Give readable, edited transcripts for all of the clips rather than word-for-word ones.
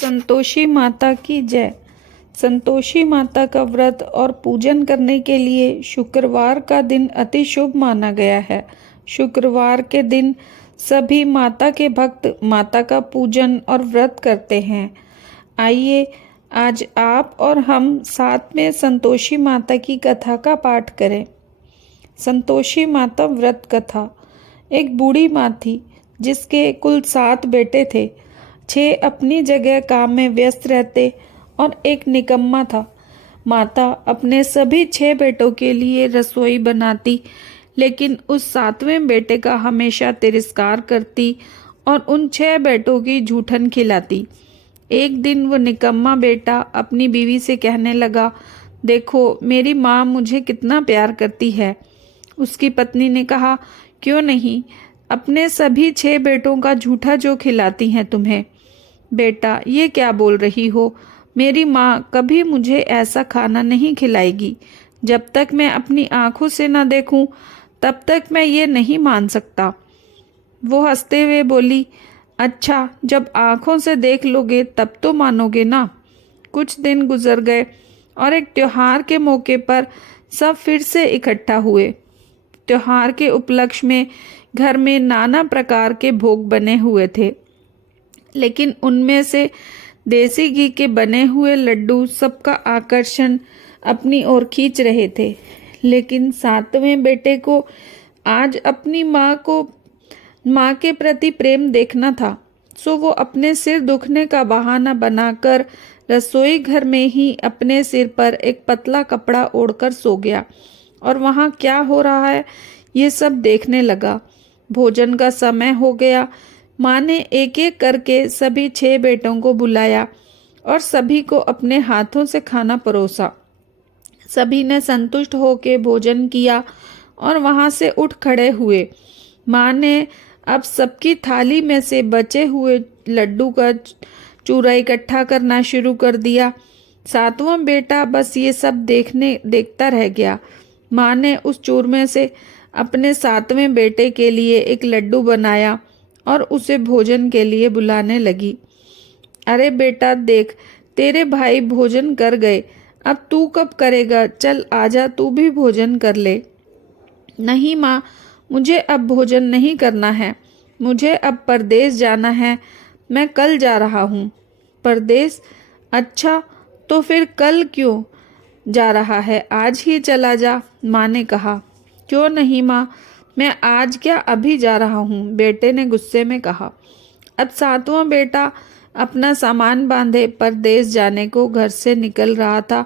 संतोषी माता की जय। संतोषी माता का व्रत और पूजन करने के लिए शुक्रवार का दिन अति शुभ माना गया है। शुक्रवार के दिन सभी माता के भक्त माता का पूजन और व्रत करते हैं। आइए आज आप और हम साथ में संतोषी माता की कथा का पाठ करें। संतोषी माता व्रत कथा। एक बूढ़ी माँ थी जिसके कुल 7 बेटे थे। 6 अपनी जगह काम में व्यस्त रहते और एक निकम्मा था। माता अपने सभी 6 बेटों के लिए रसोई बनाती, लेकिन उस 7वें बेटे का हमेशा तिरस्कार करती और उन 6 बेटों की जूठन खिलाती। एक दिन वो निकम्मा बेटा अपनी बीवी से कहने लगा, देखो मेरी माँ मुझे कितना प्यार करती है। उसकी पत्नी ने कहा, क्यों नहीं, अपने सभी 6 बेटों का झूठा जो खिलाती हैं तुम्हें। बेटा ये क्या बोल रही हो, मेरी माँ कभी मुझे ऐसा खाना नहीं खिलाएगी। जब तक मैं अपनी आंखों से न देखूं तब तक मैं ये नहीं मान सकता। वो हंसते हुए बोली, अच्छा जब आंखों से देख लोगे तब तो मानोगे ना। कुछ दिन गुजर गए और एक त्योहार के मौके पर सब फिर से इकट्ठा हुए। त्योहार के उपलक्ष्य में घर में नाना प्रकार के भोग बने हुए थे, लेकिन उनमें से देसी घी के बने हुए लड्डू सबका आकर्षण अपनी ओर खींच रहे थे। लेकिन 7वें बेटे को आज अपनी माँ के प्रति प्रेम देखना था, सो वो अपने सिर दुखने का बहाना बनाकर रसोई घर में ही अपने सिर पर एक पतला कपड़ा ओढ़कर सो गया और वहाँ क्या हो रहा है ये सब देखने लगा। भोजन का समय हो गया। माँ ने एक एक करके सभी 6 बेटों को बुलाया और सभी को अपने हाथों से खाना परोसा। सभी ने संतुष्ट होकर भोजन किया और वहाँ से उठ खड़े हुए। माँ ने अब सबकी थाली में से बचे हुए लड्डू का चूरा इकट्ठा करना शुरू कर दिया। 7वां बेटा बस ये सब देखता रह गया। माँ ने उस चूरमे से अपने 7वें बेटे के लिए एक लड्डू बनाया और उसे भोजन के लिए बुलाने लगी। अरे बेटा देख, तेरे भाई भोजन कर गए, अब तू कब करेगा, चल आजा तू भी भोजन कर ले। नहीं माँ, मुझे अब भोजन नहीं करना है, मुझे अब परदेश जाना है, मैं कल जा रहा हूँ। परदेश? अच्छा तो फिर कल क्यों जा रहा है, आज ही चला जा, माँ ने कहा। क्यों नहीं माँ, मैं आज क्या अभी जा रहा हूँ, बेटे ने गुस्से में कहा। अब 7वां बेटा अपना सामान बांधे परदेश जाने को घर से निकल रहा था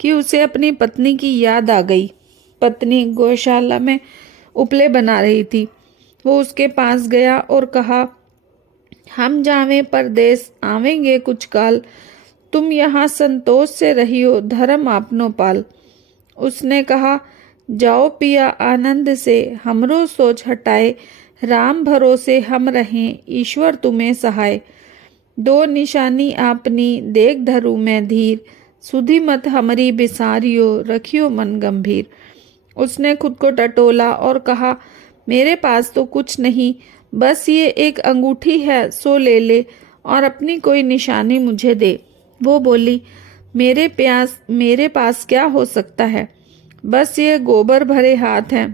कि उसे अपनी पत्नी की याद आ गई। पत्नी गौशाला में उपले बना रही थी। वो उसके पास गया और कहा, हम जावें परदेश आवेंगे कुछ काल, तुम यहाँ संतोष से रहियो धर्म आपनो पाल। उसने कहा, जाओ पिया आनंद से, हमरो सोच हटाए, राम भरोसे हम रहें, ईश्वर तुम्हें सहाय। 2 निशानी आपनी देख धरू मैं धीर, सुधी मत हमरी बिसारियो, रखियो मन गंभीर। उसने खुद को टटोला और कहा, मेरे पास तो कुछ नहीं, बस ये एक अंगूठी है, सो ले ले और अपनी कोई निशानी मुझे दे। वो बोली, मेरे पास क्या हो सकता है, बस ये गोबर भरे हाथ हैं।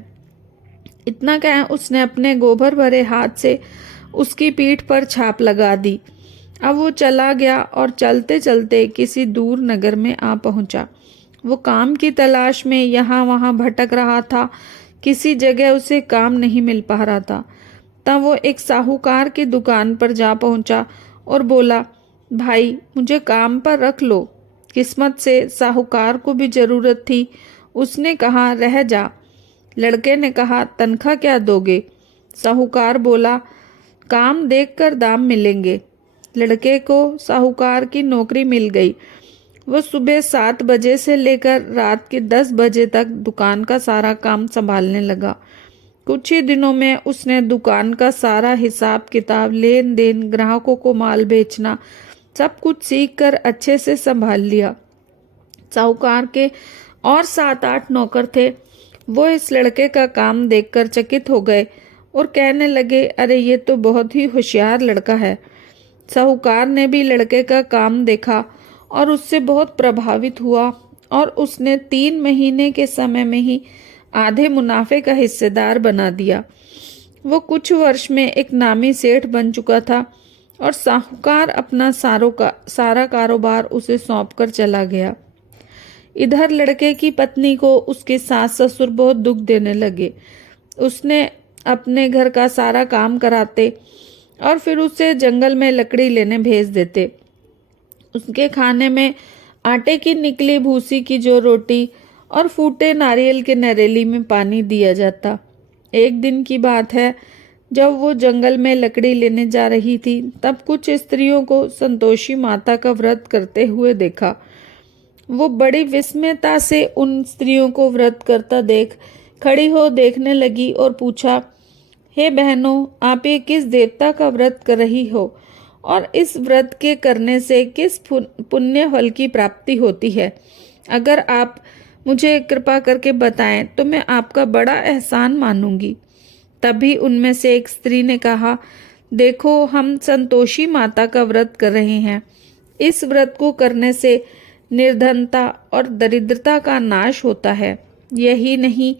इतना कह उसने अपने गोबर भरे हाथ से उसकी पीठ पर छाप लगा दी। अब वो चला गया और चलते चलते किसी दूर नगर में आ पहुंचा। वो काम की तलाश में यहाँ वहाँ भटक रहा था, किसी जगह उसे काम नहीं मिल पा रहा था। तब वो एक साहूकार की दुकान पर जा पहुंचा और बोला, भाई मुझे काम पर रख लो। किस्मत से साहूकार को भी जरूरत थी। उसने कहा, रह जा। लड़के ने कहा, तनख्वाह क्या दोगे? साहूकार बोला, काम देखकर दाम मिलेंगे। लड़के को साहूकार की नौकरी मिल गई। वो सुबह 7 बजे से लेकर रात के 10 बजे तक दुकान का सारा काम संभालने लगा। कुछ ही दिनों में उसने दुकान का सारा हिसाब किताब, लेन देन, ग्राहकों को माल बेचना, सब कुछ सीखकर अच्छे से संभाल लिया। साहूकार के और 7-8 नौकर थे। वो इस लड़के का काम देखकर चकित हो गए और कहने लगे, अरे ये तो बहुत ही होशियार लड़का है। साहूकार ने भी लड़के का काम देखा और उससे बहुत प्रभावित हुआ और उसने 3 महीने के समय में ही आधे मुनाफे का हिस्सेदार बना दिया। वो कुछ वर्ष में एक नामी सेठ बन चुका था और साहूकार अपना सारा कारोबार उसे सौंपकर चला गया। इधर लड़के की पत्नी को उसके सास ससुर बहुत दुख देने लगे। उसने अपने घर का सारा काम कराते और फिर उसे जंगल में लकड़ी लेने भेज देते। उसके खाने में आटे की निकली भूसी की जो रोटी और फूटे नारियल के नरेली में पानी दिया जाता। एक दिन की बात है, जब वो जंगल में लकड़ी लेने जा रही थी, तब कुछ स्त्रियों को संतोषी माता का व्रत करते हुए देखा। वो बड़ी विस्मयता से उन स्त्रियों को व्रत करता देख खड़ी हो देखने लगी और पूछा, हे बहनों, आप ये किस देवता का व्रत कर रही हो और इस व्रत के करने से किस पुण्य फल की प्राप्ति होती है? अगर आप मुझे कृपा करके बताएं तो मैं आपका बड़ा एहसान मानूंगी। तभी उनमें से एक स्त्री ने कहा, देखो, हम संतोषी माता का व्रत कर रहे हैं। इस व्रत को करने से निर्धनता और दरिद्रता का नाश होता है। यही नहीं,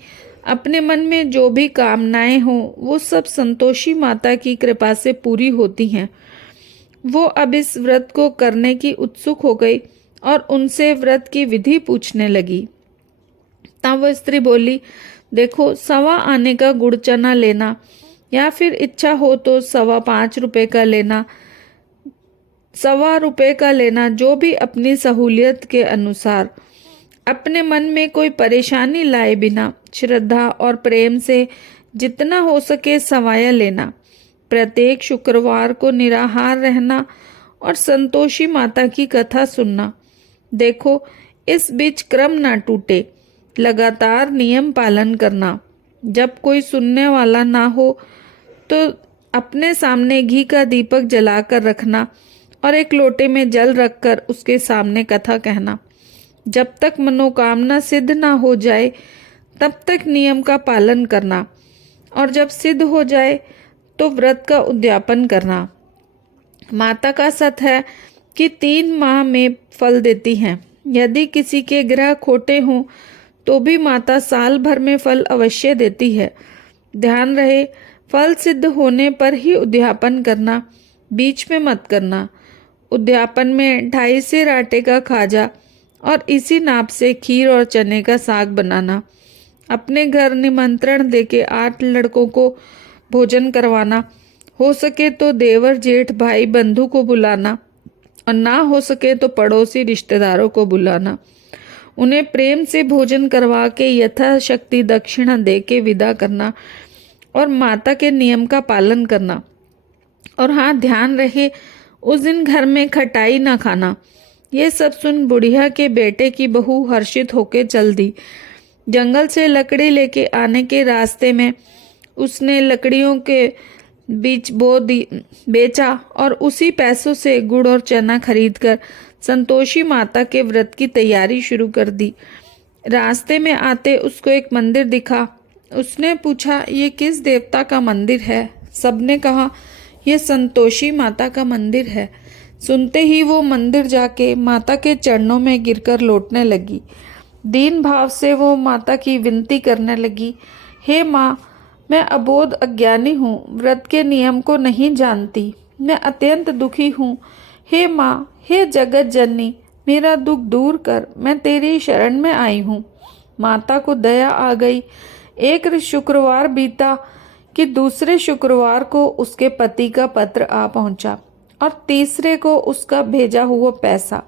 अपने मन में जो भी कामनाएं हों वो सब संतोषी माता की कृपा से पूरी होती हैं। वो अब इस व्रत को करने की उत्सुक हो गई और उनसे व्रत की विधि पूछने लगी। तब वह स्त्री बोली, देखो, 1.25 आने का गुड़ चना लेना या फिर इच्छा हो तो 5.25 रुपए का लेना, 1.25 रुपए का लेना, जो भी अपनी सहूलियत के अनुसार। अपने मन में कोई परेशानी लाए बिना श्रद्धा और प्रेम से जितना हो सके सवाया लेना। प्रत्येक शुक्रवार को निराहार रहना और संतोषी माता की कथा सुनना। देखो, इस बीच क्रम ना टूटे, लगातार नियम पालन करना। जब कोई सुनने वाला ना हो तो अपने सामने घी का दीपक जलाकर रखना और एक लोटे में जल रखकर उसके सामने कथा कहना। जब तक मनोकामना सिद्ध ना हो जाए तब तक नियम का पालन करना और जब सिद्ध हो जाए तो व्रत का उद्यापन करना। माता का सत है कि 3 माह में फल देती हैं। यदि किसी के ग्रह खोटे हों तो भी माता साल भर में फल अवश्य देती है। ध्यान रहे, फल सिद्ध होने पर ही उद्यापन करना, बीच में मत करना। उद्यापन में 2.5 सेर आटे का खाजा और इसी नाप से खीर और चने का साग बनाना। अपने घर निमंत्रण देके 8 लड़कों को भोजन करवाना। हो सके तो देवर जेठ भाई बंधु को बुलाना और ना हो सके तो पड़ोसी रिश्तेदारों को बुलाना। उन्हें प्रेम से भोजन करवा के यथाशक्ति दक्षिणा दे के विदा करना और माता के नियम का पालन करना। और हाँ, ध्यान रहे, उस दिन घर में खटाई ना खाना। ये सब सुन बुढ़िया के बेटे की बहू हर्षित होके चल दी। जंगल से लकड़ी लेके आने के रास्ते में उसने लकड़ियों के बीच बेचा और उसी पैसों से गुड़ और चना खरीदकर संतोषी माता के व्रत की तैयारी शुरू कर दी। रास्ते में आते उसको एक मंदिर दिखा। उसने पूछा, ये किस देवता का मंदिर है? सबने कहा, यह संतोषी माता का मंदिर है। सुनते ही वो मंदिर जाके माता के चरणों में गिरकर लौटने लगी। दीन भाव से वो माता की विनती करने लगी, हे माँ, मैं अबोध अज्ञानी हूँ, व्रत के नियम को नहीं जानती, मैं अत्यंत दुखी हूँ। हे माँ, हे जगत जननी, मेरा दुख दूर कर, मैं तेरी शरण में आई हूँ। माता को दया आ गई। एक शुक्रवार बीता कि दूसरे शुक्रवार को उसके पति का पत्र आ पहुँचा और तीसरे को उसका भेजा हुआ पैसा।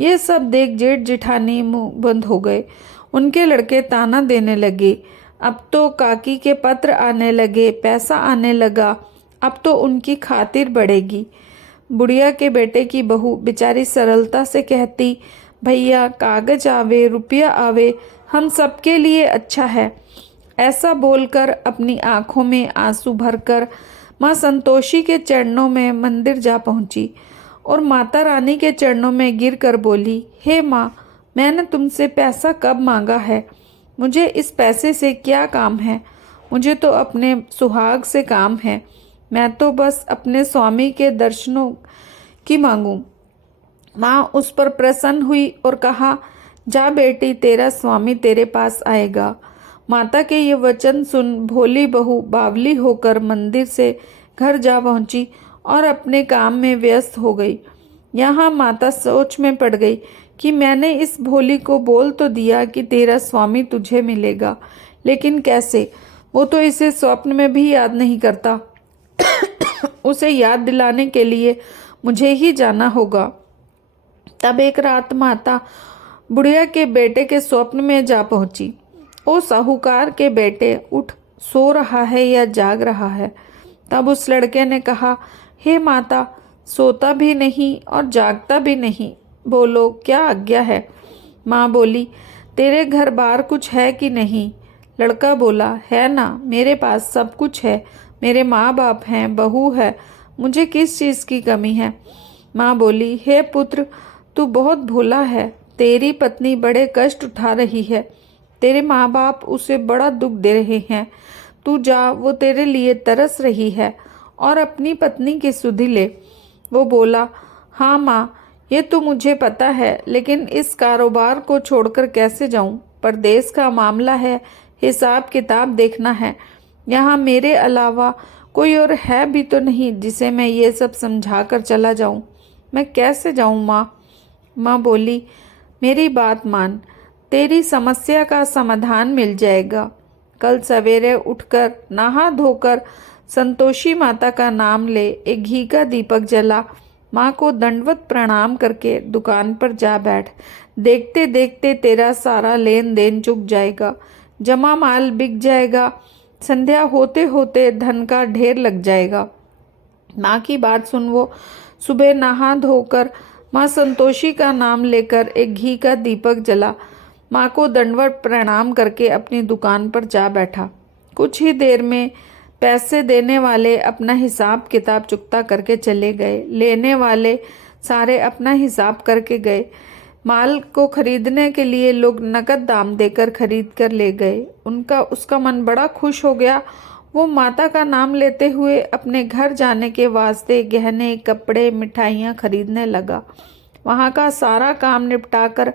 ये सब देख जेठ जिठानी मुंह बंद हो गए। उनके लड़के ताना देने लगे, अब तो काकी के पत्र आने लगे, पैसा आने लगा, अब तो उनकी खातिर बढ़ेगी। बुढ़िया के बेटे की बहू बेचारी सरलता से कहती, भैया, कागज आवे रुपया आवे, हम सबके लिए अच्छा है। ऐसा बोलकर अपनी आंखों में आंसू भरकर माँ संतोषी के चरणों में मंदिर जा पहुँची और माता रानी के चरणों में गिरकर बोली, हे माँ, मैंने तुमसे पैसा कब मांगा है? मुझे इस पैसे से क्या काम है? मुझे तो अपने सुहाग से काम है। मैं तो बस अपने स्वामी के दर्शनों उसकी मांगूं। माँ उस पर प्रसन्न हुई और कहा, जा बेटी, तेरा स्वामी तेरे पास आएगा। माता के ये वचन सुन भोली बहू बावली होकर मंदिर से घर जा पहुंची और अपने काम में व्यस्त हो गई। यहाँ माता सोच में पड़ गई कि मैंने इस भोली को बोल तो दिया कि तेरा स्वामी तुझे मिलेगा, लेकिन कैसे? वो तो इसे स्वप्न में भी याद नहीं करता। उसे याद दिलाने के लिए मुझे ही जाना होगा। तब एक रात माता बुढ़िया के बेटे के स्वप्न में जा पहुंची। ओ साहूकार के बेटे, उठ, सो रहा है या जाग रहा है? तब उस लड़के ने कहा, हे माता, सोता भी नहीं और जागता भी नहीं, बोलो क्या आज्ञा है? माँ बोली, तेरे घर बार कुछ है कि नहीं? लड़का बोला, है ना, मेरे पास सब कुछ है। मेरे माँ बाप हैं, बहू है, मुझे किस चीज़ की कमी है? माँ बोली, हे पुत्र, तू बहुत भोला है। तेरी पत्नी बड़े कष्ट उठा रही है। तेरे माँ बाप उसे बड़ा दुख दे रहे हैं। तू जा, वो तेरे लिए तरस रही है और अपनी पत्नी की सुधि ले। वो बोला, हाँ माँ, ये तो मुझे पता है, लेकिन इस कारोबार को छोड़कर कैसे जाऊं? परदेश का मामला है, हिसाब किताब देखना है। यहाँ मेरे अलावा कोई और है भी तो नहीं जिसे मैं ये सब समझा कर चला जाऊं। मैं कैसे जाऊं माँ? माँ बोली, मेरी बात मान, तेरी समस्या का समाधान मिल जाएगा। कल सवेरे उठकर नहा धोकर संतोषी माता का नाम ले, एक घी का दीपक जला, माँ को दंडवत प्रणाम करके दुकान पर जा बैठ। देखते देखते तेरा सारा लेन देन चुक जाएगा, जमा माल बिक जाएगा, संध्या होते होते धन का ढेर लग जाएगा। माँ की बात सुन वो सुबह नहा धोकर माँ संतोषी का नाम लेकर एक घी का दीपक जला, माँ को दंडवत प्रणाम करके अपनी दुकान पर जा बैठा। कुछ ही देर में पैसे देने वाले अपना हिसाब किताब चुकता करके चले गए। लेने वाले सारे अपना हिसाब करके गए। माल को खरीदने के लिए लोग नकद दाम देकर खरीद कर ले गए। उसका मन बड़ा खुश हो गया। वो माता का नाम लेते हुए अपने घर जाने के वास्ते गहने, कपड़े, मिठाइयाँ खरीदने लगा। वहाँ का सारा काम निपटाकर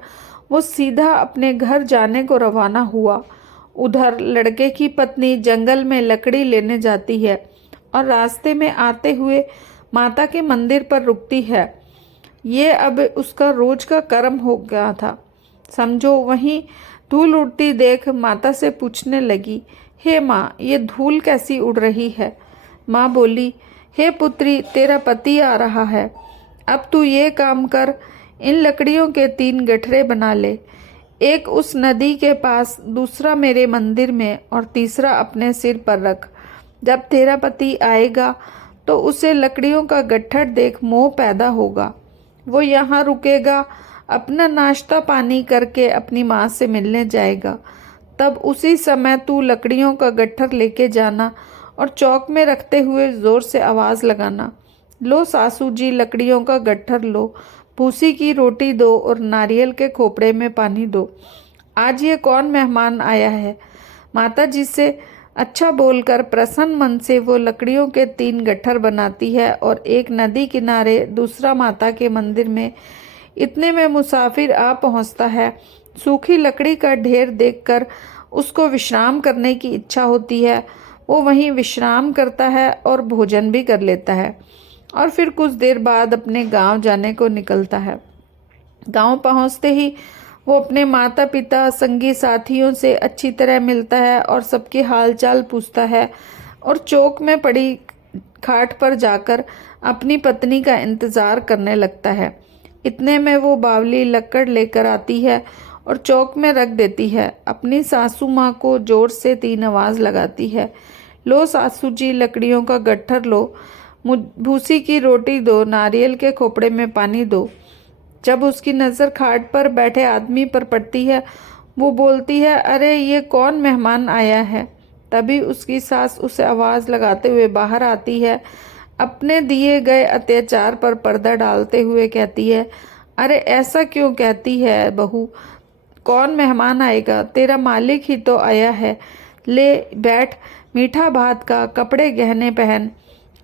वो सीधा अपने घर जाने को रवाना हुआ। उधर लड़के की पत्नी जंगल में लकड़ी लेने जाती है और रास्ते में आते हुए माता के मंदिर पर रुकती है। ये अब उसका रोज का कर्म हो गया था। समझो, वहीं धूल उड़ती देख माता से पूछने लगी, हे माँ, ये धूल कैसी उड़ रही है? माँ बोली, हे पुत्री, तेरा पति आ रहा है। अब तू ये काम कर, इन लकड़ियों के 3 गठरे बना ले। एक उस नदी के पास, दूसरा मेरे मंदिर में और तीसरा अपने सिर पर रख। जब तेरा पति आएगा तो उसे लकड़ियों का गट्ठर देख मोह पैदा होगा। वो यहाँ रुकेगा, अपना नाश्ता पानी करके अपनी माँ से मिलने जाएगा। तब उसी समय तू लकड़ियों का गट्ठर लेके जाना और चौक में रखते हुए ज़ोर से आवाज़ लगाना, लो सासू जी, लकड़ियों का गट्ठर लो, भूसी की रोटी दो और नारियल के खोपड़े में पानी दो। आज ये कौन मेहमान आया है? माता जी से अच्छा बोलकर प्रसन्न मन से वो लकड़ियों के 3 गट्ठर बनाती है और एक नदी किनारे, दूसरा माता के मंदिर में। इतने में मुसाफिर आ पहुंचता है। सूखी लकड़ी का ढेर देखकर उसको विश्राम करने की इच्छा होती है। वो वहीं विश्राम करता है और भोजन भी कर लेता है और फिर कुछ देर बाद अपने गांव जाने को निकलता है। गांव पहुंचते ही वो अपने माता पिता, संगी साथियों से अच्छी तरह मिलता है और सबके हालचाल पूछता है और चौक में पड़ी खाट पर जाकर अपनी पत्नी का इंतज़ार करने लगता है। इतने में वो बावली लकड़ लेकर आती है और चौक में रख देती है। अपनी सासू माँ को जोर से 3 आवाज़ लगाती है, लो सासू जी, लकड़ियों का गट्ठर लो, भूसी की रोटी दो, नारियल के खोपड़े में पानी दो। जब उसकी नज़र खाट पर बैठे आदमी पर पड़ती है, वो बोलती है, अरे ये कौन मेहमान आया है? तभी उसकी सास उसे आवाज़ लगाते हुए बाहर आती है। अपने दिए गए अत्याचार पर पर्दा डालते हुए कहती है, अरे ऐसा क्यों कहती है बहू? कौन मेहमान आएगा? तेरा मालिक ही तो आया है। ले बैठ, मीठा भात का, कपड़े गहने पहन,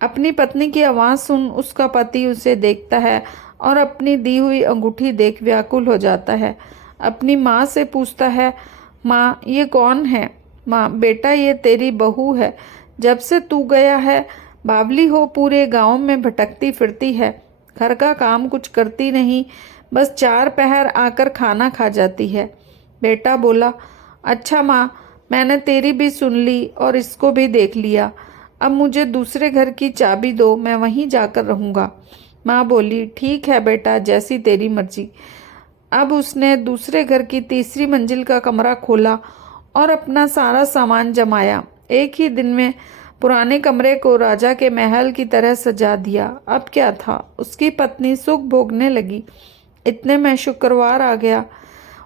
अपनी पत्नी की आवाज़ सुन उसका पति उसे देखता है और अपनी दी हुई अंगूठी देख व्याकुल हो जाता है। अपनी माँ से पूछता है, माँ ये कौन है? माँ, बेटा ये तेरी बहू है। जब से तू गया है बावली हो पूरे गांव में भटकती फिरती है। घर का काम कुछ करती नहीं, बस 4 पहर आकर खाना खा जाती है। बेटा बोला, अच्छा माँ, मैंने तेरी भी सुन ली और इसको भी देख लिया। अब मुझे दूसरे घर की चाबी दो, मैं वहीं जाकर रहूँगा। माँ बोली, ठीक है बेटा, जैसी तेरी मर्जी। अब उसने दूसरे घर की तीसरी मंजिल का कमरा खोला और अपना सारा सामान जमाया। एक ही दिन में पुराने कमरे को राजा के महल की तरह सजा दिया। अब क्या था, उसकी पत्नी सुख भोगने लगी। इतने में शुक्रवार आ गया।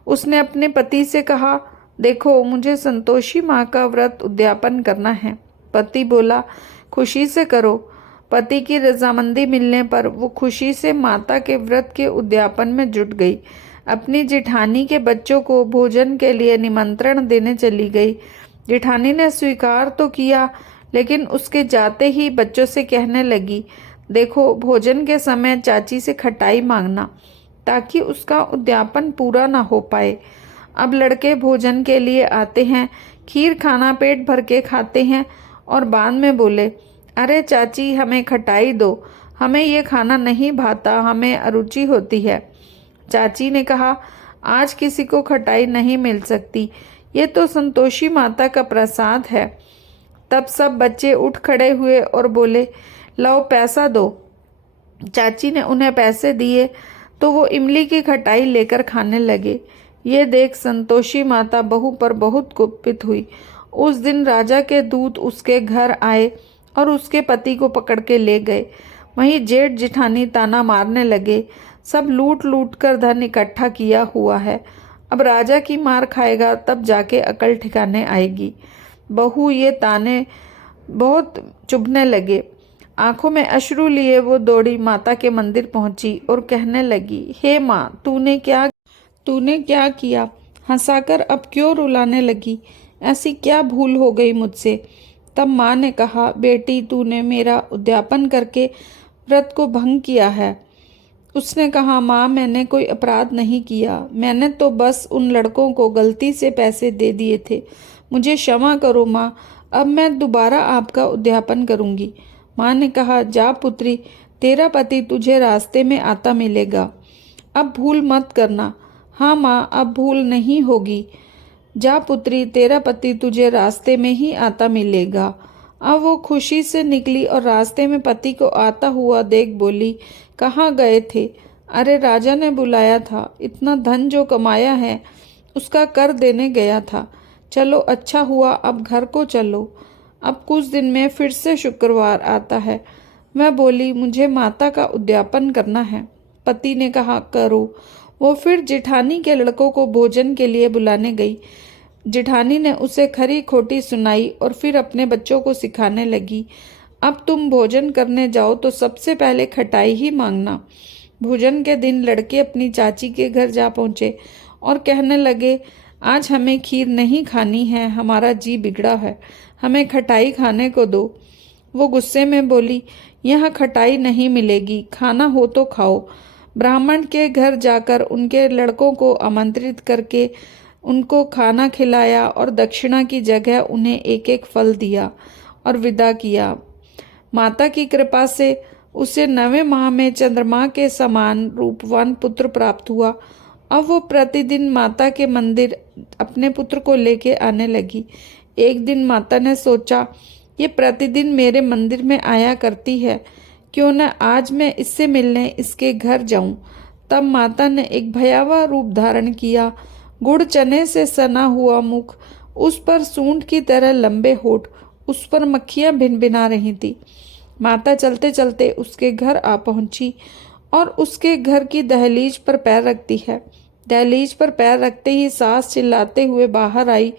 उसने अपने पति से कहा, देखो मुझे संतोषी माँ का व्रत उद्यापन करना है। पति बोला, खुशी से करो। पति की रजामंदी मिलने पर वो खुशी से माता के व्रत के उद्यापन में जुट गई। अपनी जिठानी के बच्चों को भोजन के लिए निमंत्रण देने चली गई। जिठानी ने स्वीकार तो किया, लेकिन उसके जाते ही बच्चों से कहने लगी, देखो भोजन के समय चाची से खटाई मांगना, ताकि उसका उद्यापन पूरा ना हो पाए। अब लड़के भोजन के लिए आते हैं, खीर खाना पेट भर के खाते हैं और बाद में बोले, अरे चाची हमें खटाई दो, हमें ये खाना नहीं भाता, हमें अरुचि होती है। चाची ने कहा, आज किसी को खटाई नहीं मिल सकती, ये तो संतोषी माता का प्रसाद है। तब सब बच्चे उठ खड़े हुए और बोले, लो पैसा दो। चाची ने उन्हें पैसे दिए तो वो इमली की खटाई लेकर खाने लगे। ये देख संतोषी माता बहू पर बहुत कुपित हुई। उस दिन राजा के दूत उसके घर आए और उसके पति को पकड़ के ले गए। वहीं जेठ जिठानी ताना मारने लगे, सब लूट लूट कर धन इकट्ठा किया हुआ है, अब राजा की मार खाएगा तब जाके अकल ठिकाने आएगी। बहू ये ताने बहुत चुभने लगे। आंखों में अश्रु लिए वो दौड़ी माता के मंदिर पहुंची और कहने लगी, हे माँ, तूने क्या किया? हंसाकर अब क्यों रुलाने लगी? ऐसी क्या भूल हो गई मुझसे? तब माँ ने कहा, बेटी तूने मेरा उद्यापन करके व्रत को भंग किया है। उसने कहा, माँ मैंने कोई अपराध नहीं किया, मैंने तो बस उन लड़कों को गलती से पैसे दे दिए थे, मुझे क्षमा करो माँ, अब मैं दोबारा आपका उद्यापन करूँगी। माँ ने कहा, जा पुत्री, तेरा पति तुझे रास्ते में आता मिलेगा, अब भूल मत करना। हाँ माँ, अब भूल नहीं होगी। जा पुत्री, तेरा पति तुझे रास्ते में ही आता मिलेगा। अब वो खुशी से निकली और रास्ते में पति को आता हुआ देख बोली, कहाँ गए थे? अरे राजा ने बुलाया था, इतना धन जो कमाया है उसका कर देने गया था। चलो अच्छा हुआ, अब घर को चलो। अब कुछ दिन में फिर से शुक्रवार आता है। मैं बोली, मुझे माता का उद्यापन करना है। पति ने कहा, करो। वो फिर जिठानी के लड़कों को भोजन के लिए बुलाने गई। जिठानी ने उसे खरी खोटी सुनाई और फिर अपने बच्चों को सिखाने लगी, अब तुम भोजन करने जाओ तो सबसे पहले खटाई ही मांगना। भोजन के दिन लड़के अपनी चाची के घर जा पहुँचे और कहने लगे, आज हमें खीर नहीं खानी है, हमारा जी बिगड़ा है, हमें खटाई खाने को दो। वो गुस्से में बोली, यहाँ खटाई नहीं मिलेगी, खाना हो तो खाओ। ब्राह्मण के घर जाकर उनके लड़कों को आमंत्रित करके उनको खाना खिलाया और दक्षिणा की जगह उन्हें एक एक फल दिया और विदा किया। माता की कृपा से उसे 9वें माह में चंद्रमा के समान रूपवान पुत्र प्राप्त हुआ। अब वो प्रतिदिन माता के मंदिर अपने पुत्र को लेके आने लगी। एक दिन माता ने सोचा, ये प्रतिदिन मेरे मंदिर में आया करती है, क्यों न आज मैं इससे मिलने इसके घर जाऊं। तब माता ने एक भयावह रूप धारण किया। गुड़ चने से सना हुआ मुख, उस पर सूंड की तरह लंबे होठ, उस पर मक्खियां भिनभिना रही थी। माता चलते चलते उसके घर आ पहुंची और उसके घर की दहलीज पर पैर रखती है। दहलीज पर पैर रखते ही सास चिल्लाते हुए बाहर आई,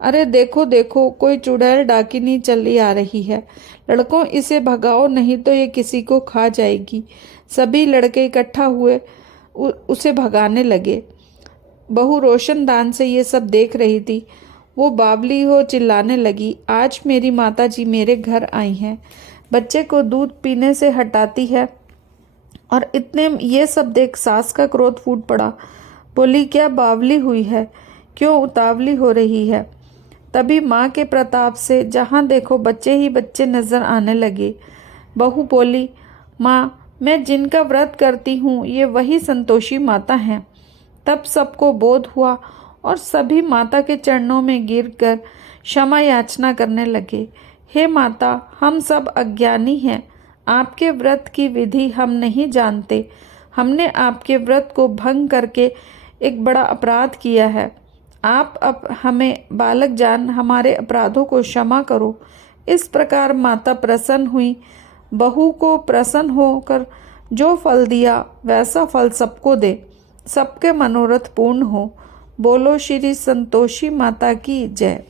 अरे देखो देखो, कोई चुड़ैल डाकिनी चली आ रही है, लड़कों इसे भगाओ नहीं तो ये किसी को खा जाएगी। सभी लड़के इकट्ठा हुए उसे भगाने लगे। बहू रोशनदान से ये सब देख रही थी। वो बावली हो चिल्लाने लगी, आज मेरी माताजी मेरे घर आई हैं, बच्चे को दूध पीने से हटाती है। और इतने ये सब देख सास का क्रोध फूट पड़ा। बोली, क्या बावली हुई है, क्यों उतावली हो रही है। तभी माँ के प्रताप से जहाँ देखो बच्चे ही बच्चे नजर आने लगे। बहू बोली, माँ, मैं जिनका व्रत करती हूँ ये वही संतोषी माता हैं। तब सबको बोध हुआ और सभी माता के चरणों में गिरकर क्षमा याचना करने लगे। हे माता, हम सब अज्ञानी हैं, आपके व्रत की विधि हम नहीं जानते। हमने आपके व्रत को भंग करके एक बड़ा अपराध किया है। आप अब हमें बालक जान हमारे अपराधों को क्षमा करो। इस प्रकार माता प्रसन्न हुई। बहू को प्रसन्न होकर जो फल दिया वैसा फल सबको दे, सबके मनोरथ पूर्ण हो। बोलो श्री संतोषी माता की जय।